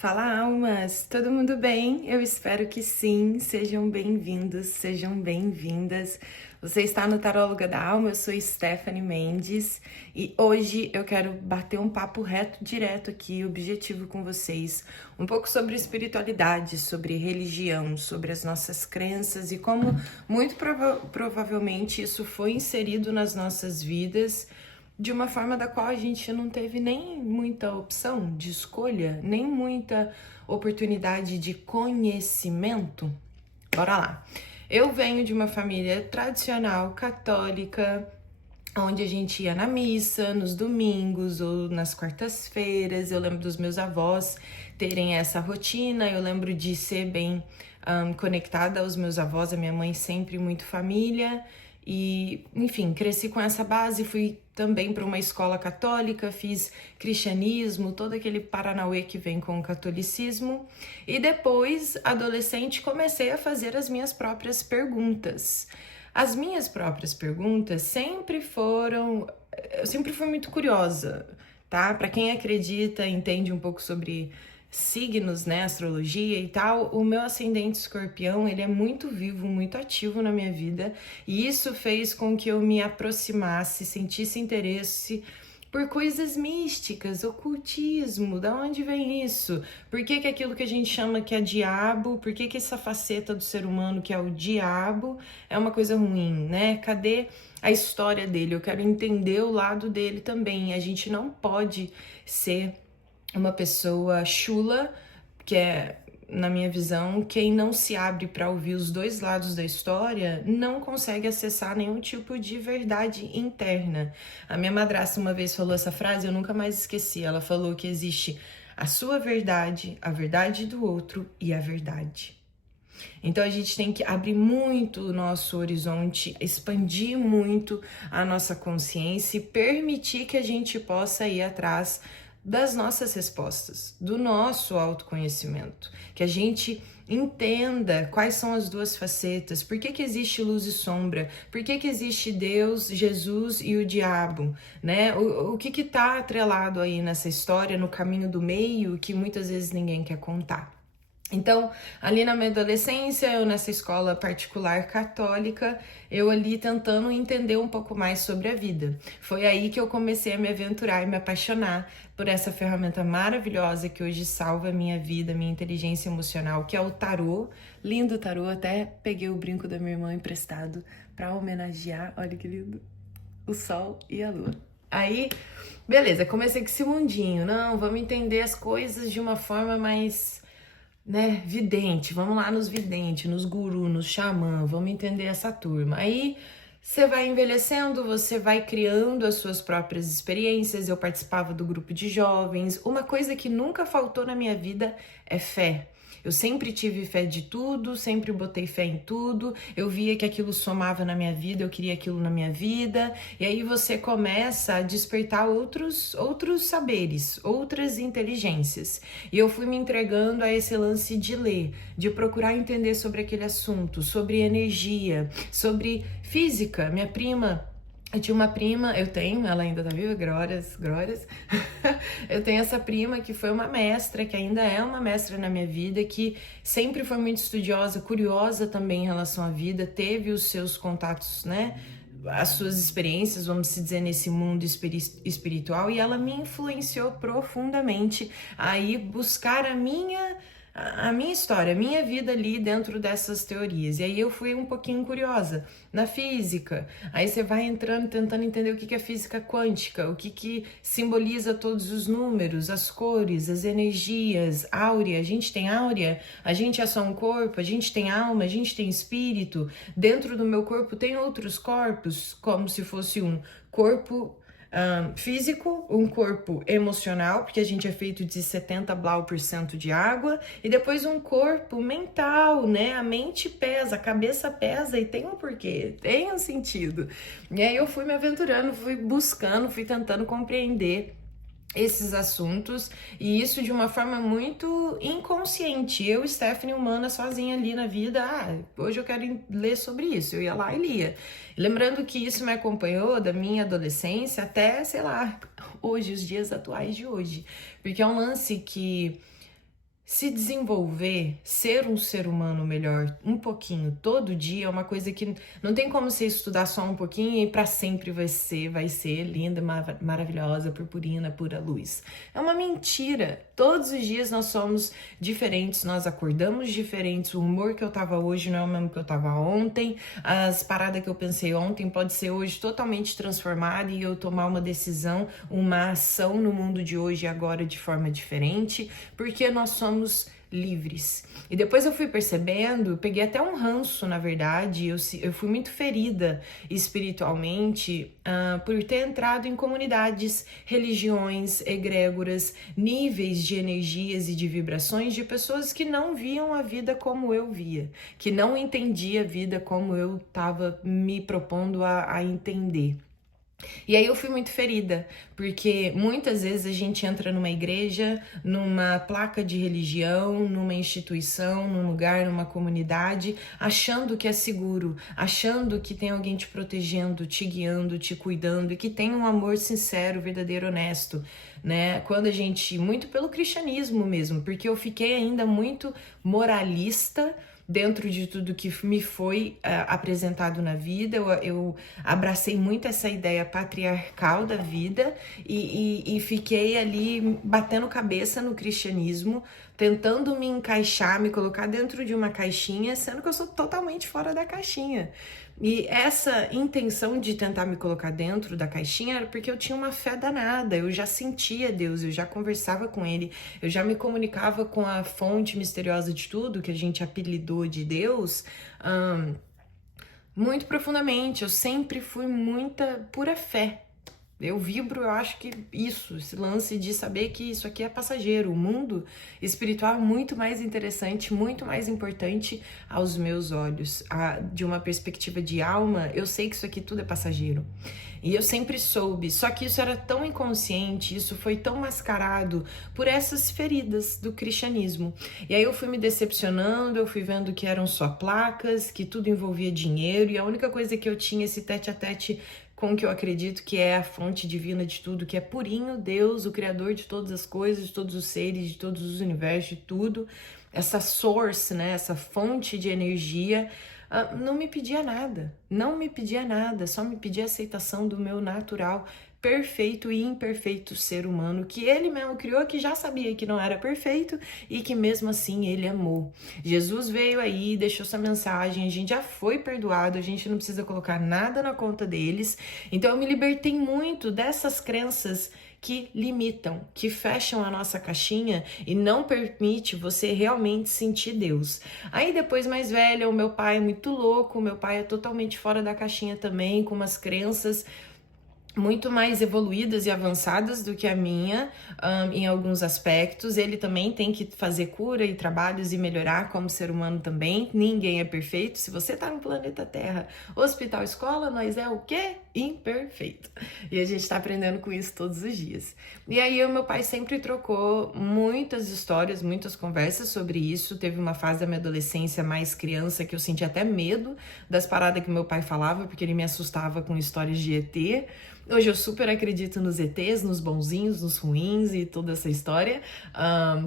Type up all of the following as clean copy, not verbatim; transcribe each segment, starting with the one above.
Fala, almas! Todo mundo bem? Eu espero que sim. Sejam bem-vindos, sejam bem-vindas. Você está no Taróloga da Alma, eu sou Stephanie Mendes e hoje eu quero bater um papo reto, direto aqui, objetivo com vocês, um pouco sobre espiritualidade, sobre religião, sobre as nossas crenças e como muito provavelmente isso foi inserido nas nossas vidas de uma forma da qual a gente não teve nem muita opção de escolha, nem muita oportunidade de conhecimento. Bora lá. Eu venho de uma família tradicional católica, onde a gente ia na missa nos domingos ou nas quartas-feiras. Eu lembro dos meus avós terem essa rotina, eu lembro de ser bem conectada aos meus avós, a minha mãe sempre muito família. E, enfim, cresci com essa base, fui também para uma escola católica, fiz cristianismo, todo aquele paranauê que vem com o catolicismo. E depois, adolescente, comecei a fazer as minhas próprias perguntas. As minhas próprias perguntas sempre foram... Eu sempre fui muito curiosa, tá? Para quem acredita, entende um pouco sobre signos, né, astrologia e tal, o meu ascendente escorpião, ele é muito vivo, muito ativo na minha vida, e isso fez com que eu me aproximasse, sentisse interesse por coisas místicas, ocultismo, da onde vem isso? Por que aquilo que a gente chama que é diabo, por que essa faceta do ser humano que é o diabo é uma coisa ruim, né? Cadê a história dele? Eu quero entender o lado dele também. A gente não pode ser uma pessoa chula, que é, na minha visão, quem não se abre para ouvir os dois lados da história não consegue acessar nenhum tipo de verdade interna. A minha madrasta uma vez falou essa frase, eu nunca mais esqueci. Ela falou que existe a sua verdade, a verdade do outro e a verdade. Então a gente tem que abrir muito o nosso horizonte, expandir muito a nossa consciência e permitir que a gente possa ir atrás das nossas respostas, do nosso autoconhecimento, que a gente entenda quais são as duas facetas, por que existe luz e sombra, por que existe Deus, Jesus e o diabo, né? O que tá atrelado aí nessa história, no caminho do meio, que muitas vezes ninguém quer contar. Então, ali na minha adolescência, eu nessa escola particular católica, eu ali tentando entender um pouco mais sobre a vida. Foi aí que eu comecei a me aventurar e me apaixonar por essa ferramenta maravilhosa que hoje salva a minha vida, minha inteligência emocional, que é o tarô. Lindo tarô, até peguei o brinco da minha irmã emprestado para homenagear, olha que lindo, o sol e a lua. Aí, beleza, comecei com esse mundinho. Não, vamos entender as coisas de uma forma mais, né, vidente, vamos lá nos videntes, nos gurus, nos xamã, vamos entender essa turma. Aí você vai envelhecendo, você vai criando as suas próprias experiências. Eu participava do grupo de jovens. Uma coisa que nunca faltou na minha vida é fé. Eu sempre tive fé de tudo, sempre botei fé em tudo, eu via que aquilo somava na minha vida, eu queria aquilo na minha vida, e aí você começa a despertar outros saberes, outras inteligências. E eu fui me entregando a esse lance de ler, de procurar entender sobre aquele assunto, sobre energia, sobre física. Minha prima... Eu tinha uma prima, eu tenho, ela ainda tá viva, glórias. Eu tenho essa prima que foi uma mestra, que ainda é uma mestra na minha vida, que sempre foi muito estudiosa, curiosa também em relação à vida, teve os seus contatos, né? As suas experiências, vamos se dizer, nesse mundo espiritual, e ela me influenciou profundamente a ir buscar a minha história, a minha vida ali dentro dessas teorias. E aí eu fui um pouquinho curiosa na física. Aí você vai entrando, tentando entender o que é física quântica, o que simboliza todos os números, as cores, as energias, áurea. A gente tem áurea, a gente é só um corpo, a gente tem alma, a gente tem espírito. Dentro do meu corpo tem outros corpos, como se fosse um corpo físico, um corpo emocional, porque a gente é feito de 70 blau por cento de água, e depois um corpo mental, né? A mente pesa, a cabeça pesa, e tem um porquê, tem um sentido. E aí eu fui me aventurando, fui buscando, fui tentando compreender esses assuntos, e isso de uma forma muito inconsciente. Eu, Stephanie, humana, sozinha ali na vida, hoje eu quero ler sobre isso, eu ia lá e lia. Lembrando que isso me acompanhou da minha adolescência até, sei lá, hoje, os dias atuais de hoje, porque é um lance que se desenvolver, ser um ser humano melhor um pouquinho todo dia é uma coisa que não tem como você estudar só um pouquinho e para sempre vai ser linda, maravilhosa, purpurina, pura luz. É uma mentira. Todos os dias nós somos diferentes, nós acordamos diferentes, o humor que eu tava hoje não é o mesmo que eu tava ontem, as paradas que eu pensei ontem pode ser hoje totalmente transformada e eu tomar uma decisão, uma ação no mundo de hoje e agora de forma diferente, porque nós somos livres. E depois eu fui percebendo, peguei até um ranço, na verdade, eu fui muito ferida espiritualmente por ter entrado em comunidades, religiões, egrégoras, níveis de energias e de vibrações de pessoas que não viam a vida como eu via, que não entendia a vida como eu estava me propondo a entender. E aí eu fui muito ferida, porque muitas vezes a gente entra numa igreja, numa placa de religião, numa instituição, num lugar, numa comunidade, achando que é seguro, achando que tem alguém te protegendo, te guiando, te cuidando e que tem um amor sincero, verdadeiro, honesto, né? Quando a gente, muito pelo cristianismo mesmo, porque eu fiquei ainda muito moralista dentro de tudo que me foi apresentado na vida. Eu abracei muito essa ideia patriarcal da vida e fiquei ali batendo cabeça no cristianismo, tentando me encaixar, me colocar dentro de uma caixinha, sendo que eu sou totalmente fora da caixinha. E essa intenção de tentar me colocar dentro da caixinha era porque eu tinha uma fé danada, eu já sentia Deus, eu já conversava com Ele, eu já me comunicava com a fonte misteriosa de tudo, que a gente apelidou de Deus, muito profundamente. Eu sempre fui muita pura fé. Eu vibro, eu acho que esse lance de saber que isso aqui é passageiro. O mundo espiritual é muito mais interessante, muito mais importante aos meus olhos. De uma perspectiva de alma, eu sei que isso aqui tudo é passageiro. E eu sempre soube, só que isso era tão inconsciente, isso foi tão mascarado por essas feridas do cristianismo. E aí eu fui me decepcionando, eu fui vendo que eram só placas, que tudo envolvia dinheiro, e a única coisa que eu tinha esse tete-a-tete com o que eu acredito que é a fonte divina de tudo, que é purinho Deus, o criador de todas as coisas, de todos os seres, de todos os universos, de tudo, essa source, né, essa fonte de energia, não me pedia nada, só me pedia aceitação do meu natural, perfeito e imperfeito ser humano, que ele mesmo criou, que já sabia que não era perfeito e que mesmo assim ele amou. Jesus veio aí, deixou essa mensagem, a gente já foi perdoado, a gente não precisa colocar nada na conta deles. Então eu me libertei muito dessas crenças que limitam, que fecham a nossa caixinha e não permite você realmente sentir Deus. Aí depois, mais velha, o meu pai é muito louco, o meu pai é totalmente fora da caixinha também, com umas crenças muito mais evoluídas e avançadas do que a minha, em alguns aspectos. Ele também tem que fazer cura e trabalhos e melhorar como ser humano também. Ninguém é perfeito. Se você tá no planeta Terra, hospital, escola, nós é o quê? Imperfeito. E a gente tá aprendendo com isso todos os dias. E aí o meu pai sempre trocou muitas histórias, muitas conversas sobre isso. Teve uma fase da minha adolescência mais criança que eu sentia até medo das paradas que meu pai falava, porque ele me assustava com histórias de ET. Hoje eu super acredito nos ETs, nos bonzinhos, nos ruins e toda essa história,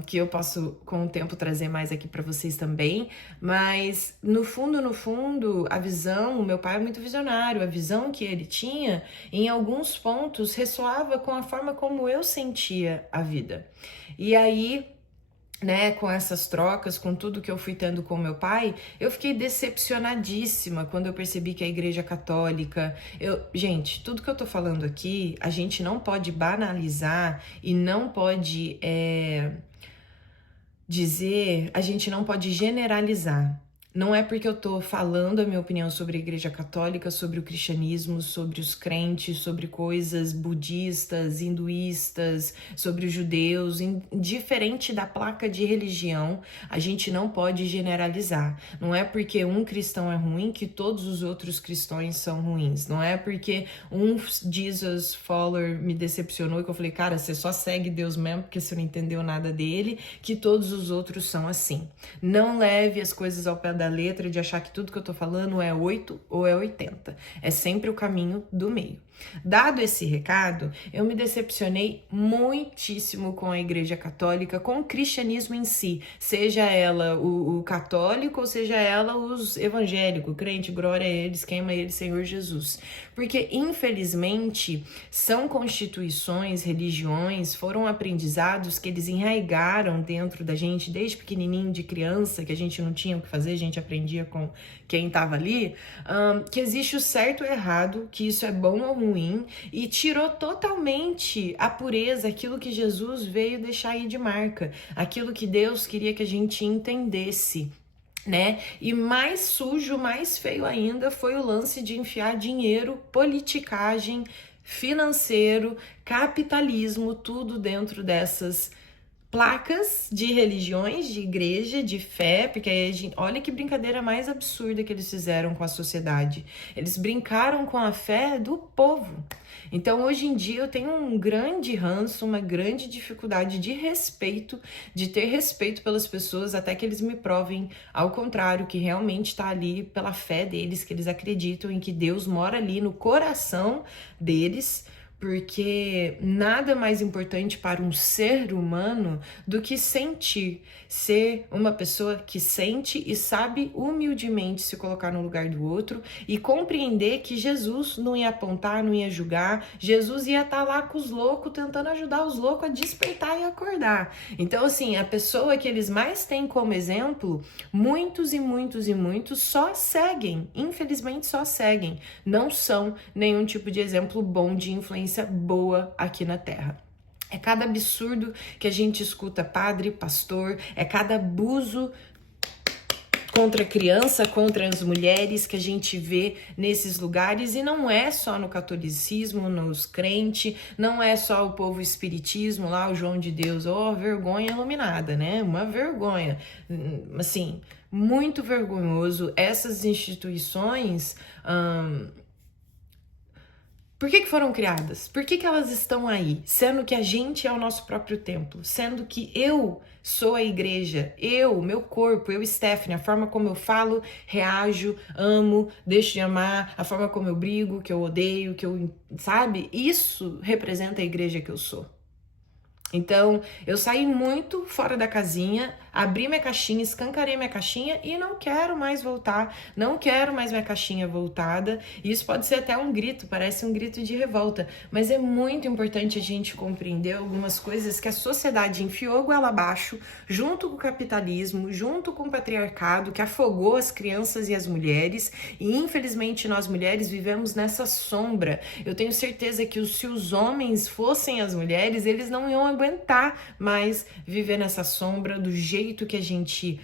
que eu posso com o tempo trazer mais aqui para vocês também. Mas no fundo, a visão, o meu pai é muito visionário, a visão que ele tinha, em alguns pontos, ressoava com a forma como eu sentia a vida. E aí, né, com essas trocas, com tudo que eu fui tendo com meu pai, eu fiquei decepcionadíssima quando eu percebi que a Igreja Católica... Gente, tudo que eu tô falando aqui, a gente não pode banalizar e não pode a gente não pode generalizar. Não é porque eu tô falando a minha opinião sobre a Igreja Católica, sobre o cristianismo, sobre os crentes, sobre coisas budistas, hinduístas, sobre os judeus, diferente da placa de religião, a gente não pode generalizar. Não é porque um cristão é ruim que todos os outros cristãos são ruins. Não é porque um Jesus follower me decepcionou e que eu falei, cara, você só segue Deus mesmo porque você não entendeu nada dele, que todos os outros são assim. Não leve as coisas ao pé da da letra, de achar que tudo que eu tô falando é 8 ou é 80. É sempre o caminho do meio. Dado esse recado, eu me decepcionei muitíssimo com a Igreja Católica, com o cristianismo em si, seja ela o católico ou seja ela os evangélicos, crente, glória a eles, queima eles, Senhor Jesus. Porque, infelizmente, são constituições, religiões, foram aprendizados que eles enraigaram dentro da gente desde pequenininho, de criança, que a gente não tinha o que fazer, a gente aprendia com quem estava ali, que existe o certo e o errado, que isso é bom ou ruim, e tirou totalmente a pureza, aquilo que Jesus veio deixar aí de marca, aquilo que Deus queria que a gente entendesse, né? E mais sujo, mais feio ainda foi o lance de enfiar dinheiro, politicagem, financeiro, capitalismo, tudo dentro dessas placas de religiões, de igreja, de fé, porque aí a gente, olha que brincadeira mais absurda que eles fizeram com a sociedade. Eles brincaram com a fé do povo. Então, hoje em dia, eu tenho um grande ranço, uma grande dificuldade de respeito, de ter respeito pelas pessoas, até que eles me provem ao contrário, que realmente está ali pela fé deles, que eles acreditam em que Deus mora ali no coração deles, porque nada mais importante para um ser humano do que sentir, ser uma pessoa que sente e sabe humildemente se colocar no lugar do outro e compreender que Jesus não ia apontar, não ia julgar, Jesus ia estar lá com os loucos, tentando ajudar os loucos a despertar e acordar. Então, assim, a pessoa que eles mais têm como exemplo, muitos e muitos e muitos só seguem, infelizmente só seguem, não são nenhum tipo de exemplo bom de influência boa aqui na Terra. É cada absurdo que a gente escuta padre, pastor, é cada abuso contra a criança, contra as mulheres que a gente vê nesses lugares, e não é só no catolicismo, nos crentes, não é só o povo espiritismo lá, o João de Deus, vergonha iluminada, né? Uma vergonha, assim, muito vergonhoso. Essas instituições, por que foram criadas? Por que elas estão aí? Sendo que a gente é o nosso próprio templo. Sendo que eu sou a igreja. Eu, meu corpo, eu, Stephanie, a forma como eu falo, reajo, amo, deixo de amar, a forma como eu brigo, que eu odeio, que eu... Sabe? Isso representa a igreja que eu sou. Então, eu saí muito fora da casinha, abri minha caixinha, escancarei minha caixinha e não quero mais voltar, não quero mais minha caixinha voltada. Isso pode ser até um grito, parece um grito de revolta, mas é muito importante a gente compreender algumas coisas que a sociedade enfiou goela abaixo, junto com o capitalismo, junto com o patriarcado, que afogou as crianças e as mulheres, e infelizmente nós mulheres vivemos nessa sombra. Eu tenho certeza que se os homens fossem as mulheres, eles não iam aguentar mais viver nessa sombra do jeito que a gente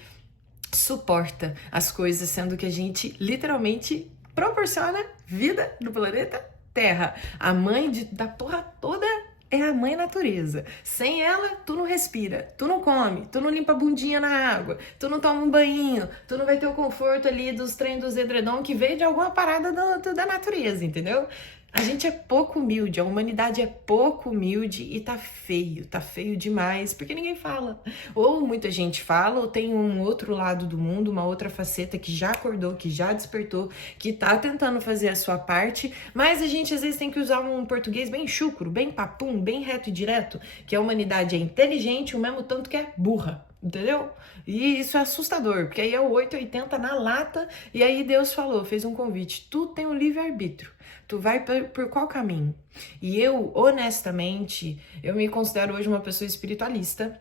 suporta as coisas, sendo que a gente literalmente proporciona vida no planeta Terra. A mãe da porra toda é a mãe natureza. Sem ela, tu não respira, tu não come, tu não limpa a bundinha na água, tu não toma um banho, tu não vai ter o conforto ali dos trem dos edredom que veio de alguma parada da natureza, entendeu? A gente é pouco humilde, a humanidade é pouco humilde e tá feio demais, porque ninguém fala. Ou muita gente fala, ou tem um outro lado do mundo, uma outra faceta que já acordou, que já despertou, que tá tentando fazer a sua parte, mas a gente às vezes tem que usar um português bem chucro, bem papum, bem reto e direto, que a humanidade é inteligente, o mesmo tanto que é burra. Entendeu? E isso é assustador, porque aí é o 880 na lata, e aí Deus falou, fez um convite, tu tem o livre-arbítrio, tu vai por qual caminho? E eu, honestamente, eu me considero hoje uma pessoa espiritualista.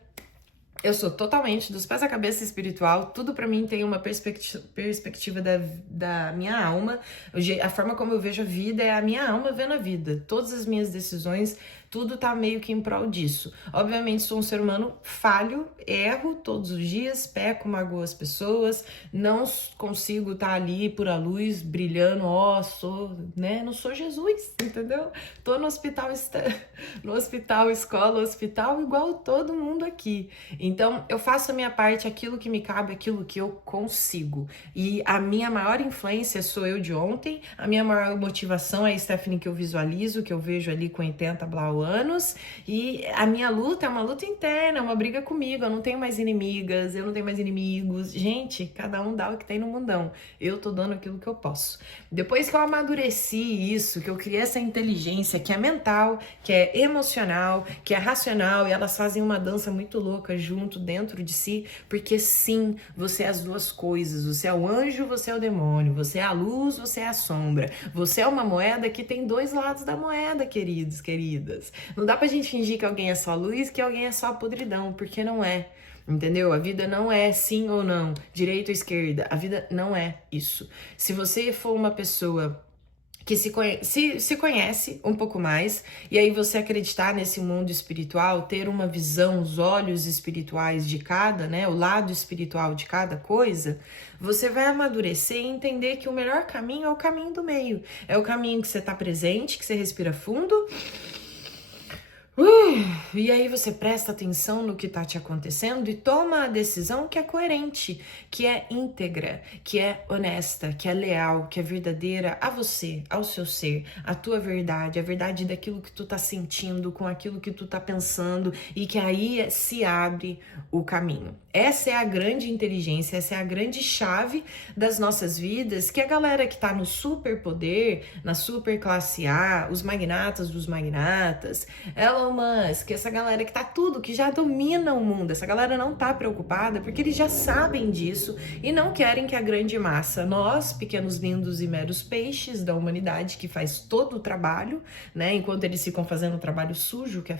Eu sou totalmente dos pés à cabeça espiritual, tudo pra mim tem uma perspectiva da minha alma, a forma como eu vejo a vida é a minha alma vendo a vida, todas as minhas decisões, tudo tá meio que em prol disso. Obviamente sou um ser humano falho, erro todos os dias, peco, magoo as pessoas, não consigo estar ali por a luz, brilhando, não sou Jesus, entendeu? Tô no hospital, escola, hospital, igual todo mundo aqui. Então, eu faço a minha parte, aquilo que me cabe, aquilo que eu consigo. E a minha maior influência sou eu de ontem, a minha maior motivação é a Stephanie que eu visualizo, que eu vejo ali com 80, blá, mil anos, e a minha luta é uma luta interna, é uma briga comigo. Eu não tenho mais inimigas, eu não tenho mais inimigos. Gente, cada um dá o que tem no mundão. Eu tô dando aquilo que eu posso. Depois que eu amadureci isso, que eu criei essa inteligência que é mental, que é emocional, que é racional, e elas fazem uma dança muito louca junto dentro de si, porque sim, você é as duas coisas. Você é o anjo, você é o demônio. Você é a luz, você é a sombra. Você é uma moeda que tem dois lados da moeda, queridos, queridas. Não dá pra gente fingir que alguém é só luz, que alguém é só podridão, porque não é. Entendeu? A vida não é sim ou não, direita ou esquerda. A vida não é isso. Se você for uma pessoa que se conhece um pouco mais, e aí você acreditar nesse mundo espiritual, ter uma visão, os olhos espirituais de cada, né, o lado espiritual de cada coisa, você vai amadurecer e entender que o melhor caminho é o caminho do meio. É o caminho que você tá presente, que você respira fundo, e aí você presta atenção no que está te acontecendo e toma a decisão que é coerente, que é íntegra, que é honesta, que é leal, que é verdadeira a você, ao seu ser, a tua verdade, a verdade daquilo que tu tá sentindo, com aquilo que tu tá pensando, e que aí se abre o caminho. Essa é a grande inteligência, essa é a grande chave das nossas vidas, que a galera que tá no superpoder, na super classe A, os magnatas dos magnatas, Elon Musk, essa galera que tá tudo, que já domina o mundo, essa galera não tá preocupada porque eles já sabem disso e não querem que a grande massa, nós, pequenos lindos e meros peixes da humanidade, que faz todo o trabalho, né, enquanto eles ficam fazendo o trabalho sujo, que é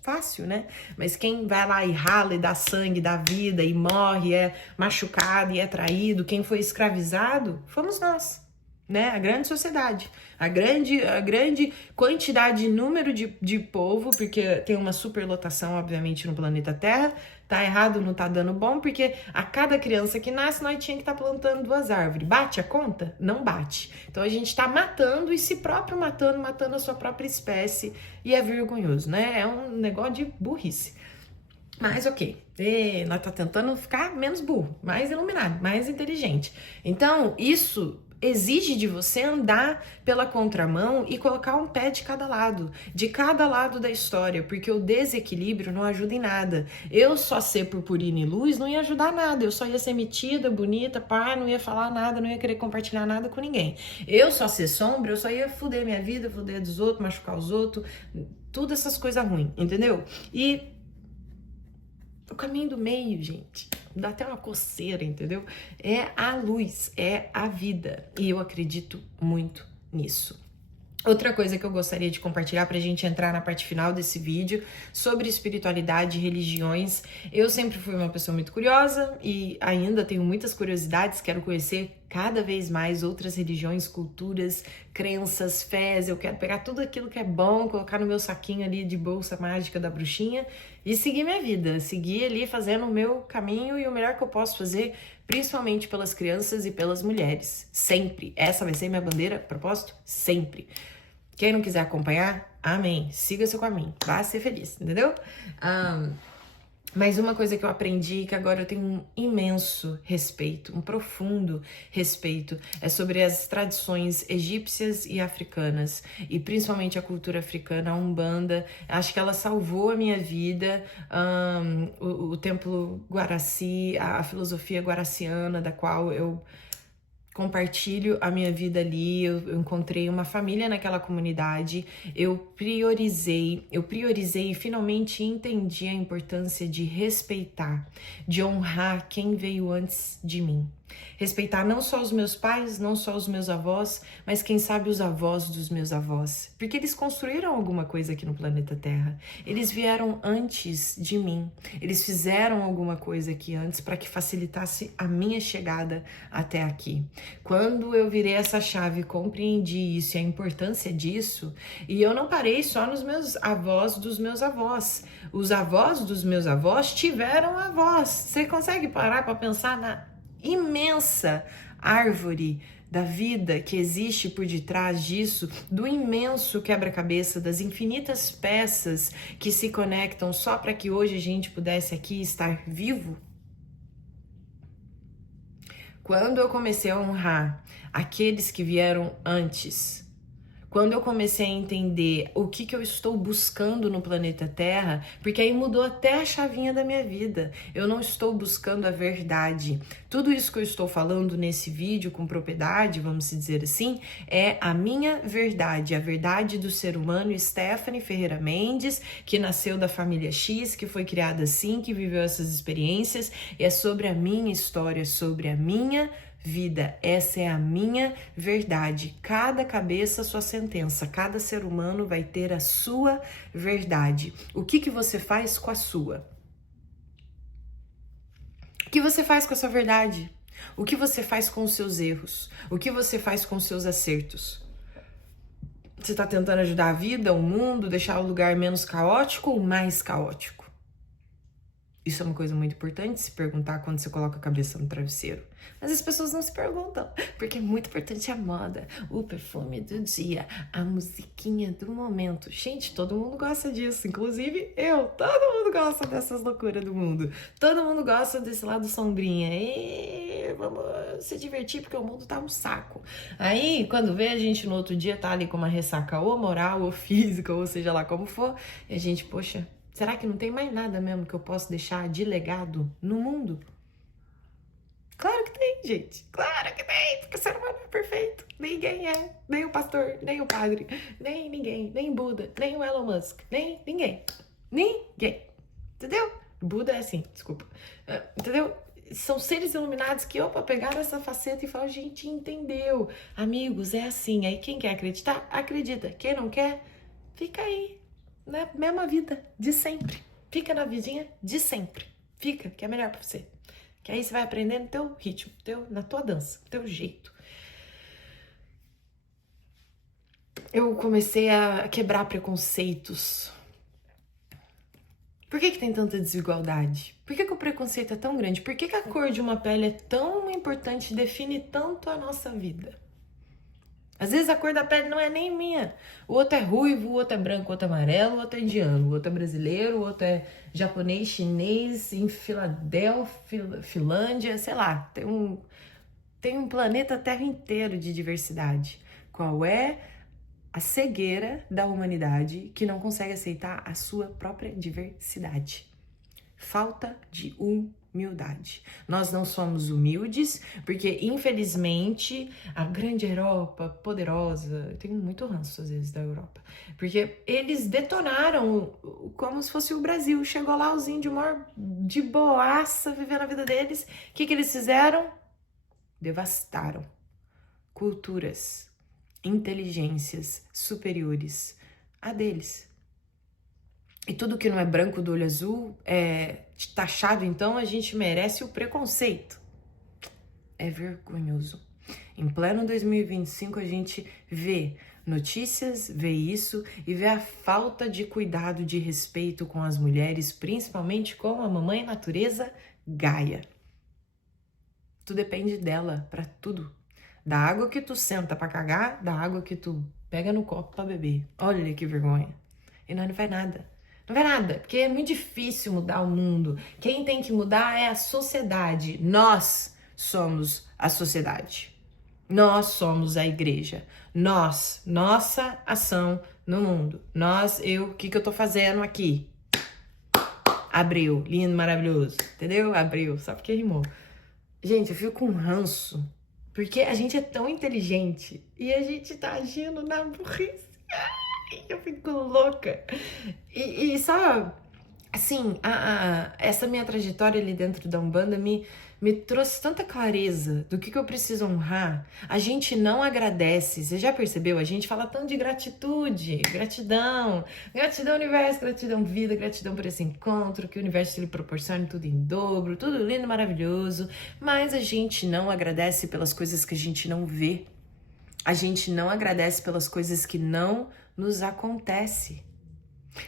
fácil, né? Mas quem vai lá e rala e dá sangue, dá vida e morre, é machucado e é traído, quem foi escravizado, fomos nós, né? A grande sociedade, a grande quantidade, número de povo, porque tem uma superlotação, obviamente, no planeta Terra. Tá errado, não tá dando bom, porque a cada criança que nasce, nós tinha que estar plantando 2 árvores. Bate a conta? Não bate. Então a gente tá matando e se próprio matando a sua própria espécie, e é vergonhoso, né? É um negócio de burrice. Mas ok, nós tá tentando ficar menos burro, mais iluminado, mais inteligente. Então, isso exige de você andar pela contramão e colocar um pé de cada lado da história, porque o desequilíbrio não ajuda em nada. Eu só ser purpurina e luz não ia ajudar nada, eu só ia ser metida, bonita, pá, não ia falar nada, não ia querer compartilhar nada com ninguém. Eu só ser sombra, eu só ia fuder minha vida, fuder dos outros, machucar os outros, tudo essas coisas ruins, entendeu? E o caminho do meio, gente, dá até uma coceira, entendeu? É a luz, é a vida. E eu acredito muito nisso. Outra coisa que eu gostaria de compartilhar pra gente entrar na parte final desse vídeo sobre espiritualidade e religiões. Eu sempre fui uma pessoa muito curiosa e ainda tenho muitas curiosidades, quero conhecer cada vez mais outras religiões, culturas, crenças, fés. Eu quero pegar tudo aquilo que é bom, colocar no meu saquinho ali de bolsa mágica da bruxinha e seguir minha vida, seguir ali fazendo o meu caminho e o melhor que eu posso fazer, principalmente pelas crianças e pelas mulheres. Sempre. Essa vai ser minha bandeira, propósito, sempre. Quem não quiser acompanhar, amém. Siga seu caminho, vá ser feliz, entendeu? Mas uma coisa que eu aprendi, que agora eu tenho um imenso respeito, um profundo respeito, é sobre as tradições egípcias e africanas, e principalmente a cultura africana, a Umbanda. Acho que ela salvou a minha vida, o templo Guaraci, a filosofia guaraciana, da qual eu compartilho a minha vida ali. Eu encontrei uma família naquela comunidade, eu priorizei e finalmente entendi a importância de respeitar, de honrar quem veio antes de mim. Respeitar não só os meus pais, não só os meus avós, mas quem sabe os avós dos meus avós. Porque eles construíram alguma coisa aqui no planeta Terra. Eles vieram antes de mim. Eles fizeram alguma coisa aqui antes para que facilitasse a minha chegada até aqui. Quando eu virei essa chave, compreendi isso e a importância disso, e eu não parei só nos meus avós dos meus avós. Os avós dos meus avós tiveram avós. Você consegue parar para pensar na imensa árvore da vida que existe por detrás disso, do imenso quebra-cabeça, das infinitas peças que se conectam só para que hoje a gente pudesse aqui estar vivo? Quando eu comecei a honrar aqueles que vieram antes, Quando eu comecei a entender o que eu estou buscando no planeta Terra, porque aí mudou até a chavinha da minha vida. Eu não estou buscando a verdade. Tudo isso que eu estou falando nesse vídeo com propriedade, vamos dizer assim, é a minha verdade, a verdade do ser humano Stephanie Ferreira Mendes, que nasceu da família X, que foi criada assim, que viveu essas experiências, e é sobre a minha história, sobre a minha vida. Essa é a minha verdade. Cada cabeça, sua sentença. Cada ser humano vai ter a sua verdade. O que você faz com a sua? O que você faz com a sua verdade? O que você faz com os seus erros? O que você faz com os seus acertos? Você está tentando ajudar a vida, o mundo, deixar o lugar menos caótico ou mais caótico? Isso é uma coisa muito importante se perguntar quando você coloca a cabeça no travesseiro. Mas as pessoas não se perguntam, porque é muito importante a moda, o perfume do dia, a musiquinha do momento. Gente, todo mundo gosta disso, inclusive eu. Todo mundo gosta dessas loucuras do mundo. Todo mundo gosta desse lado sombrinha. E vamos se divertir porque o mundo tá um saco. Aí, quando vê, a gente no outro dia tá ali com uma ressaca ou moral ou física, ou seja lá como for, e a gente, poxa, será que não tem mais nada mesmo que eu posso deixar de legado no mundo? Claro que tem, gente. Claro que tem, porque o ser humano é perfeito. Ninguém é. Nem o pastor, nem o padre, nem ninguém, nem Buda, nem o Elon Musk, nem ninguém. Ninguém. Entendeu? Buda é assim, desculpa. Entendeu? São seres iluminados que, opa, pegaram essa faceta e falaram, gente, entendeu? Amigos, é assim. Aí quem quer acreditar, acredita. Quem não quer, fica aí. Na mesma vida, de sempre. Fica na vidinha de sempre. Fica, que é melhor pra você. Que aí você vai aprender no teu ritmo, na tua dança, no teu jeito. Eu comecei a quebrar preconceitos. Por que tem tanta desigualdade? Por que o preconceito é tão grande? Por que a cor de uma pele é tão importante e define tanto a nossa vida? Às vezes a cor da pele não é nem minha. O outro é ruivo, o outro é branco, o outro é amarelo, o outro é indiano, o outro é brasileiro, o outro é japonês, chinês, em Filadélfia, Finlândia, sei lá. Tem um planeta Terra inteiro de diversidade. Qual é a cegueira da humanidade que não consegue aceitar a sua própria diversidade? Falta de humildade. Nós não somos humildes porque, infelizmente, a grande Europa, poderosa, eu tenho muito ranço às vezes da Europa, porque eles detonaram como se fosse o Brasil. Chegou lá os índios de boaça, vivendo a vida deles. O que eles fizeram? Devastaram culturas, inteligências superiores a deles. E tudo que não é branco do olho azul é taxado, então a gente merece o preconceito. É vergonhoso. Em pleno 2025 a gente vê notícias, vê isso e vê a falta de cuidado, de respeito com as mulheres, principalmente com a mamãe natureza Gaia. Tu depende dela pra tudo. Da água que tu senta pra cagar, da água que tu pega no copo pra beber. Olha que vergonha. E nós não faz nada. Não vai nada, porque é muito difícil mudar o mundo. Quem tem que mudar é a sociedade. Nós somos a sociedade. Nós somos a igreja. Nossa ação no mundo. O que eu tô fazendo aqui? Abril, lindo, maravilhoso. Entendeu? Abril, só porque rimou. Gente, eu fico com ranço, porque a gente é tão inteligente e a gente tá agindo na burrice. Eu fico louca. E só, assim, essa minha trajetória ali dentro da Umbanda me trouxe tanta clareza do que eu preciso honrar. A gente não agradece. Você já percebeu? A gente fala tanto de gratitude, gratidão. Gratidão, universo, gratidão, vida, gratidão por esse encontro, que o universo lhe proporcione tudo em dobro, tudo lindo, maravilhoso. Mas a gente não agradece pelas coisas que a gente não vê. A gente não agradece pelas coisas que não nos acontece.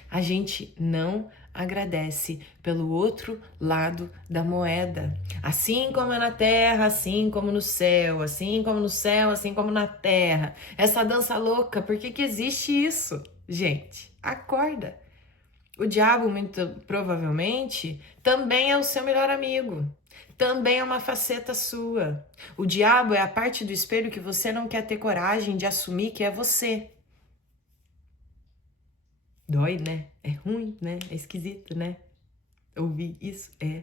A gente não agradece pelo outro lado da moeda. Assim como é na terra, assim como no céu, assim como no céu, assim como na terra. Essa dança louca, por que existe isso? Gente, acorda. O diabo, muito provavelmente, também é o seu melhor amigo. Também é uma faceta sua. O diabo é a parte do espelho que você não quer ter coragem de assumir que é você. Dói, né? É ruim, né? É esquisito, né? Ouvir isso é...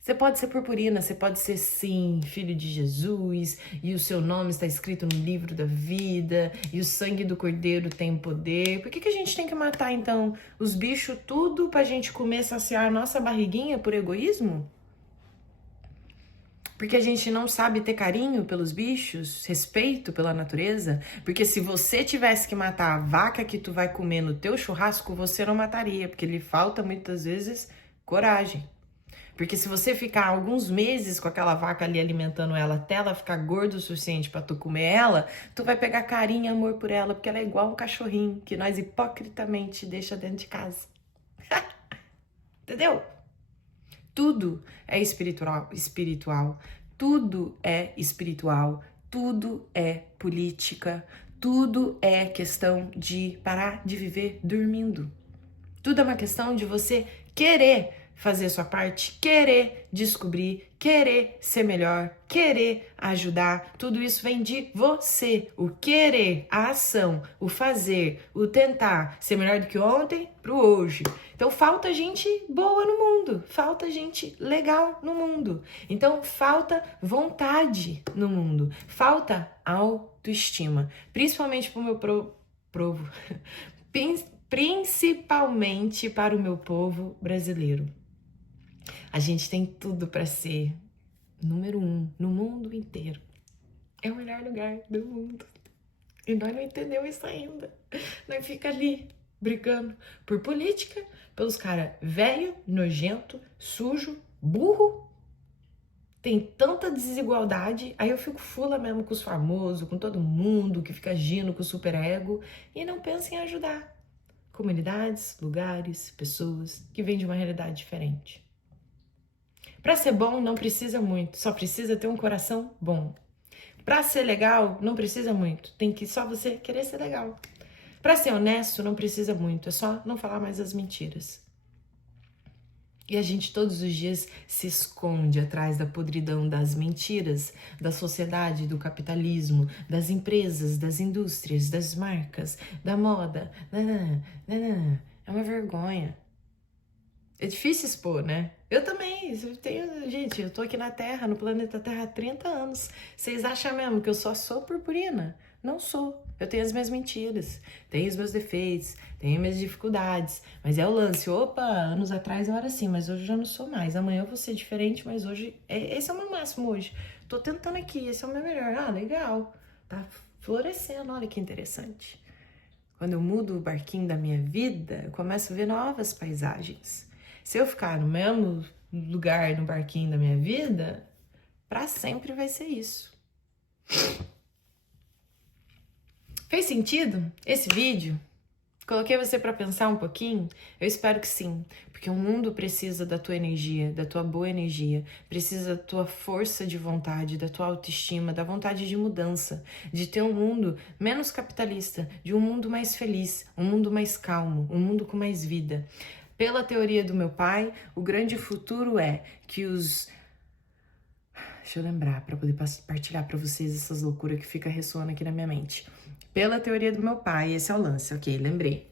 Você pode ser purpurina, você pode ser sim, filho de Jesus, e o seu nome está escrito no livro da vida, e o sangue do cordeiro tem poder. Por que a gente tem que matar, então, os bichos tudo pra gente comer, saciar a nossa barriguinha por egoísmo? Porque a gente não sabe ter carinho pelos bichos, respeito pela natureza? Porque se você tivesse que matar a vaca que tu vai comer no teu churrasco, você não mataria, porque lhe falta muitas vezes coragem. Porque se você ficar alguns meses com aquela vaca ali alimentando ela até ela ficar gorda o suficiente para tu comer ela, tu vai pegar carinho e amor por ela, porque ela é igual um cachorrinho que nós hipocritamente deixa dentro de casa. Entendeu? Tudo é espiritual, tudo é espiritual, tudo é política, tudo é questão de parar de viver dormindo. Tudo é uma questão de você querer fazer a sua parte, querer descobrir, querer ser melhor, querer ajudar. Tudo isso vem de você. O querer, a ação, o fazer, o tentar ser melhor do que ontem pro hoje. Então falta gente boa no mundo, falta gente legal no mundo. Então falta vontade no mundo, falta autoestima, principalmente pro meu provo. Principalmente para o meu povo brasileiro. A gente tem tudo para ser número 1 no mundo inteiro. É o melhor lugar do mundo. E nós não entendemos isso ainda. Nós fica ali brigando por política, pelos caras velho, nojento, sujo, burro. Tem tanta desigualdade, aí eu fico fula mesmo com os famosos, com todo mundo que fica agindo com o superego e não pensa em ajudar comunidades, lugares, pessoas que vêm de uma realidade diferente. Para ser bom não precisa muito, só precisa ter um coração bom. Para ser legal não precisa muito, tem que só você querer ser legal. Para ser honesto não precisa muito, é só não falar mais as mentiras. E a gente todos os dias se esconde atrás da podridão das mentiras, da sociedade, do capitalismo, das empresas, das indústrias, das marcas, da moda. É uma vergonha. É difícil expor, né? Eu também, gente, eu tô aqui na Terra, no planeta Terra há 30 anos. Vocês acham mesmo que eu só sou purpurina? Não sou. Eu tenho as minhas mentiras, tenho os meus defeitos, tenho minhas dificuldades. Mas é o lance, opa, anos atrás eu era assim, mas hoje eu já não sou mais. Amanhã eu vou ser diferente, mas hoje, esse é o meu máximo hoje. Tô tentando aqui, esse é o meu melhor. Ah, legal, tá florescendo, olha que interessante. Quando eu mudo o barquinho da minha vida, eu começo a ver novas paisagens. Se eu ficar no mesmo lugar no barquinho da minha vida, pra sempre vai ser isso. Fez sentido esse vídeo? Coloquei você para pensar um pouquinho? Eu espero que sim, porque o mundo precisa da tua energia, da tua boa energia, precisa da tua força de vontade, da tua autoestima, da vontade de mudança, de ter um mundo menos capitalista, de um mundo mais feliz, um mundo mais calmo, um mundo com mais vida. Pela teoria do meu pai, o grande futuro é que os... Deixa eu lembrar, para poder partilhar para vocês essas loucuras que fica ressoando aqui na minha mente. Pela teoria do meu pai, esse é o lance, ok, lembrei.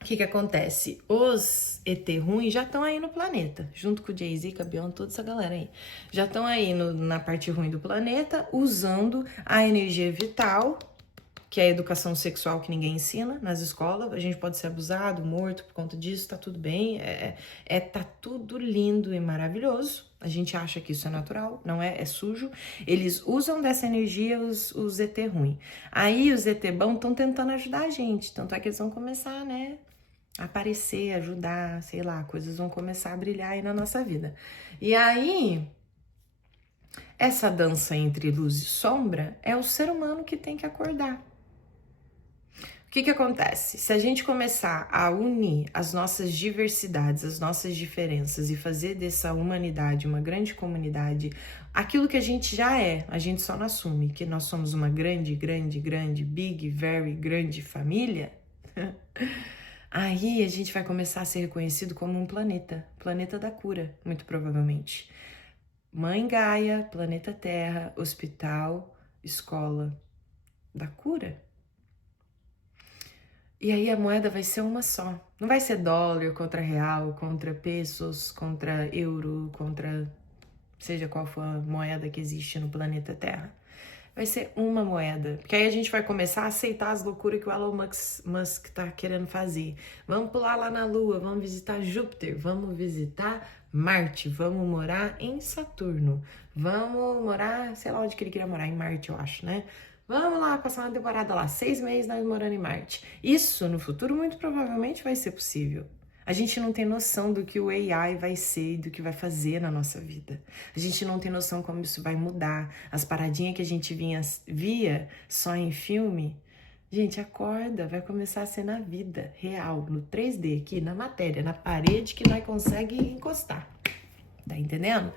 O que acontece? Os ET ruins já estão aí no planeta, junto com o Jay-Z, com a Beyoncé, toda essa galera aí. Já estão aí na parte ruim do planeta, usando a energia vital, que é a educação sexual que ninguém ensina nas escolas. A gente pode ser abusado, morto por conta disso, tá tudo bem. Tá tudo lindo e maravilhoso. A gente acha que isso é natural, não é? É sujo. Eles usam dessa energia os ET ruim. Aí os ET bom estão tentando ajudar a gente. Tanto é que eles vão começar, né? Aparecer, ajudar, sei lá, coisas vão começar a brilhar aí na nossa vida. E aí, essa dança entre luz e sombra é o ser humano que tem que acordar. O que acontece? Se a gente começar a unir as nossas diversidades, as nossas diferenças e fazer dessa humanidade uma grande comunidade, aquilo que a gente já é, a gente só não assume que nós somos uma grande, big, very grande família, aí a gente vai começar a ser reconhecido como um planeta da cura, muito provavelmente. Mãe Gaia, planeta Terra, hospital, escola da cura. E aí a moeda vai ser uma só. Não vai ser dólar contra real, contra pesos, contra euro, contra seja qual for a moeda que existe no planeta Terra. Vai ser uma moeda. Porque aí a gente vai começar a aceitar as loucuras que o Elon Musk tá querendo fazer. Vamos pular lá na Lua, vamos visitar Júpiter, vamos visitar Marte, vamos morar em Saturno, vamos morar, sei lá onde que ele queria morar, em Marte, eu acho, né? Vamos lá passar uma temporada lá, 6 meses nós morando em Marte. Isso no futuro muito provavelmente vai ser possível. A gente não tem noção do que o AI vai ser e do que vai fazer na nossa vida. A gente não tem noção como isso vai mudar. As paradinhas que a gente via só em filme, gente, acorda, vai começar a ser na vida real, no 3D, aqui na matéria, na parede que nós conseguimos encostar. Tá entendendo?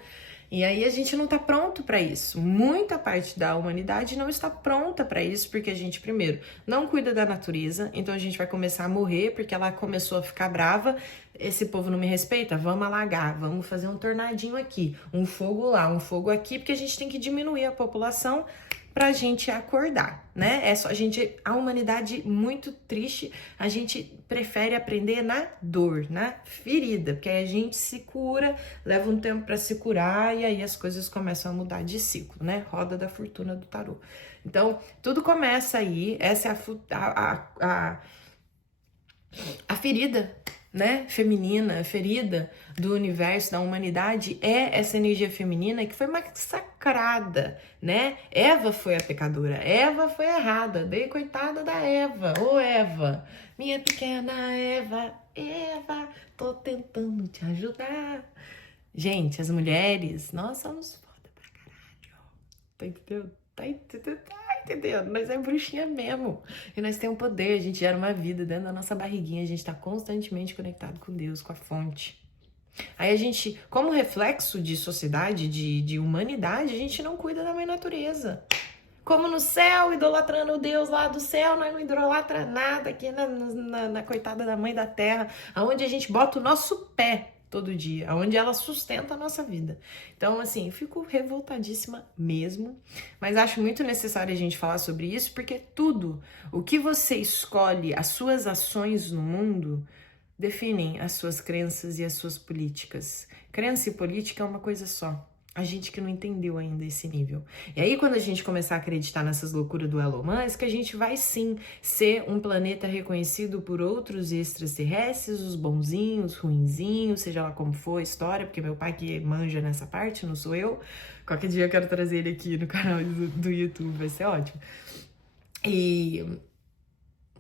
E aí a gente não tá pronto para isso. Muita parte da humanidade não está pronta para isso, porque a gente, primeiro, não cuida da natureza, então a gente vai começar a morrer, porque ela começou a ficar brava, esse povo não me respeita, vamos alagar, vamos fazer um tornadinho aqui, um fogo lá, um fogo aqui, porque a gente tem que diminuir a população pra gente acordar, né? A humanidade muito triste, a gente prefere aprender na dor, na ferida, porque aí a gente se cura, leva um tempo para se curar e aí as coisas começam a mudar de ciclo, né? Roda da fortuna do tarô. Então, tudo começa aí, essa é a ferida, né, feminina, ferida do universo, da humanidade, é essa energia feminina que foi massacrada, né? Eva foi a pecadora, Eva foi errada, dei coitada da Eva, ô Eva, minha pequena Eva, Eva, tô tentando te ajudar. Gente, as mulheres, nós somos foda pra caralho, tá entendendo? Tá entendendo? Nós é bruxinha mesmo. E nós temos poder, a gente gera uma vida dentro da nossa barriguinha, a gente tá constantemente conectado com Deus, com a fonte. Aí a gente, como reflexo de sociedade, de humanidade, a gente não cuida da mãe natureza. Como no céu, idolatrando o Deus lá do céu, nós não idolatra nada aqui na coitada da mãe da terra, aonde a gente bota o nosso pé todo dia, onde ela sustenta a nossa vida. Então, assim, eu fico revoltadíssima mesmo, mas acho muito necessário a gente falar sobre isso, porque tudo, o que você escolhe, as suas ações no mundo, definem as suas crenças e as suas políticas. Crença e política é uma coisa só. A gente que não entendeu ainda esse nível. E aí, quando a gente começar a acreditar nessas loucuras do Elon Musk, a gente vai sim ser um planeta reconhecido por outros extraterrestres, os bonzinhos, os ruinzinhos, seja lá como for a história, porque meu pai que manja nessa parte, não sou eu. Qualquer dia eu quero trazer ele aqui no canal do YouTube, vai ser ótimo. E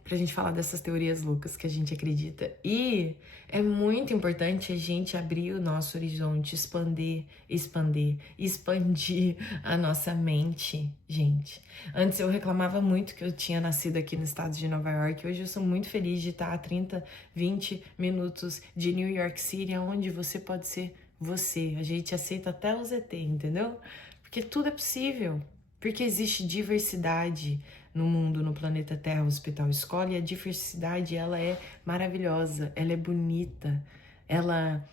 pra gente falar dessas teorias loucas que a gente acredita. E é muito importante a gente abrir o nosso horizonte, expandir a nossa mente, gente. Antes eu reclamava muito que eu tinha nascido aqui no estado de Nova York. Hoje eu sou muito feliz de estar a 30, 20 minutos de New York City, onde você pode ser você. A gente aceita até o ZT, entendeu? Porque tudo é possível. Porque existe diversidade no mundo, no planeta Terra, o Hospital Escola, e a diversidade, ela é maravilhosa, ela é bonita, ela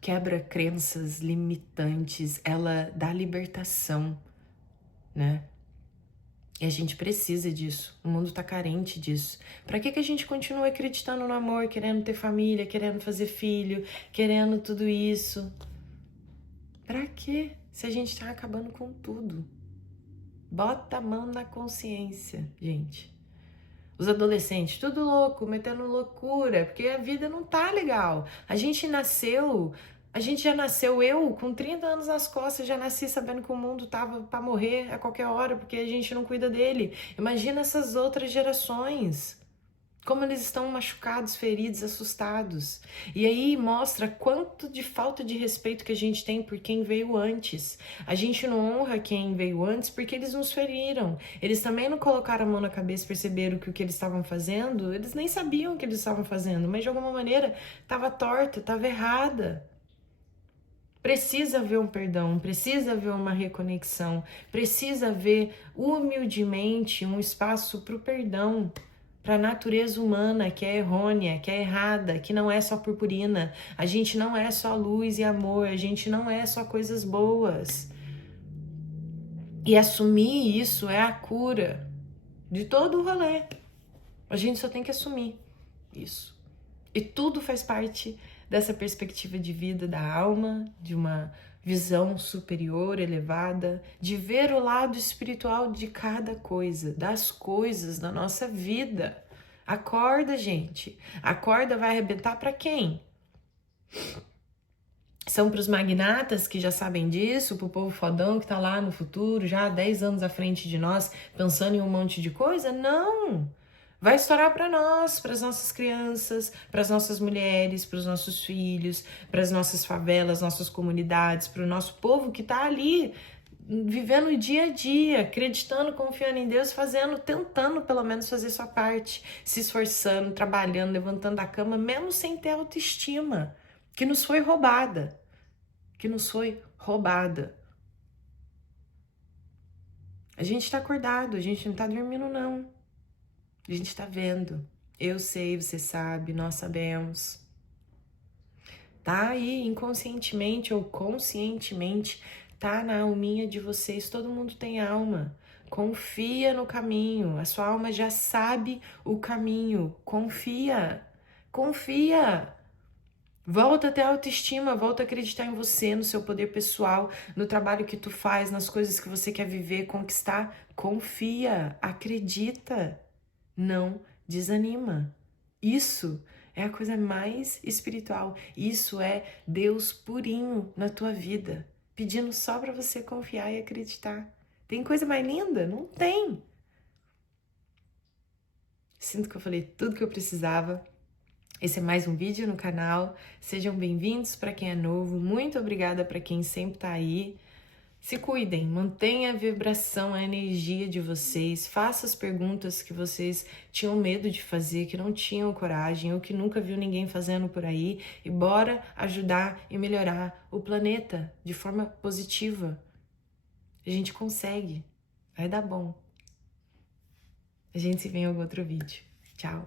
quebra crenças limitantes, ela dá libertação, né? E a gente precisa disso, o mundo tá carente disso. Pra que a gente continua acreditando no amor, querendo ter família, querendo fazer filho, querendo tudo isso? Pra quê? Se a gente tá acabando com tudo. Bota a mão na consciência, gente. Os adolescentes, tudo louco, metendo loucura, porque a vida não tá legal. A gente já nasceu, eu com 30 anos nas costas, já nasci sabendo que o mundo tava pra morrer a qualquer hora, porque a gente não cuida dele. Imagina essas outras gerações. Como eles estão machucados, feridos, assustados. E aí mostra quanto de falta de respeito que a gente tem por quem veio antes. A gente não honra quem veio antes porque eles nos feriram. Eles também não colocaram a mão na cabeça e perceberam que o que eles estavam fazendo, eles nem sabiam o que eles estavam fazendo, mas de alguma maneira estava torta, estava errada. Precisa haver um perdão, precisa haver uma reconexão, precisa haver humildemente um espaço para o perdão, para a natureza humana que é errônea, que é errada, que não é só purpurina. A gente não é só luz e amor, a gente não é só coisas boas. E assumir isso é a cura de todo o rolê. A gente só tem que assumir. isso. E tudo faz parte dessa perspectiva de vida da alma, de uma visão superior, elevada, de ver o lado espiritual de cada coisa, das coisas da nossa vida. Acorda, gente. Acorda, vai arrebentar para quem? São para os magnatas que já sabem disso, para o povo fodão que tá lá no futuro, já há 10 anos à frente de nós, pensando em um monte de coisa? Não! Vai estourar para nós, para as nossas crianças, para as nossas mulheres, para os nossos filhos, para as nossas favelas, nossas comunidades, para o nosso povo que tá ali vivendo o dia a dia, acreditando, confiando em Deus, fazendo, tentando pelo menos fazer sua parte, se esforçando, trabalhando, levantando da cama, mesmo sem ter autoestima, que nos foi roubada, A gente tá acordado, a gente não tá dormindo não, a gente tá vendo, eu sei, você sabe, nós sabemos. Tá aí inconscientemente ou conscientemente, tá na alminha de vocês, todo mundo tem alma. Confia no caminho, a sua alma já sabe o caminho. Confia, confia. Volta a ter autoestima, volta a acreditar em você, no seu poder pessoal, no trabalho que tu faz, nas coisas que você quer viver, conquistar. Confia, acredita, não desanima. Isso é a coisa mais espiritual. Isso é Deus purinho na tua vida, pedindo só para você confiar e acreditar. Tem coisa mais linda? Não tem. Sinto que eu falei tudo que eu precisava. Esse é mais um vídeo no canal. Sejam bem-vindos para quem é novo. Muito obrigada para quem sempre tá aí. Se cuidem, mantenha a vibração, a energia de vocês, faça as perguntas que vocês tinham medo de fazer, que não tinham coragem ou que nunca viu ninguém fazendo por aí, e bora ajudar e melhorar o planeta de forma positiva. A gente consegue, vai dar bom. A gente se vê em algum outro vídeo. Tchau!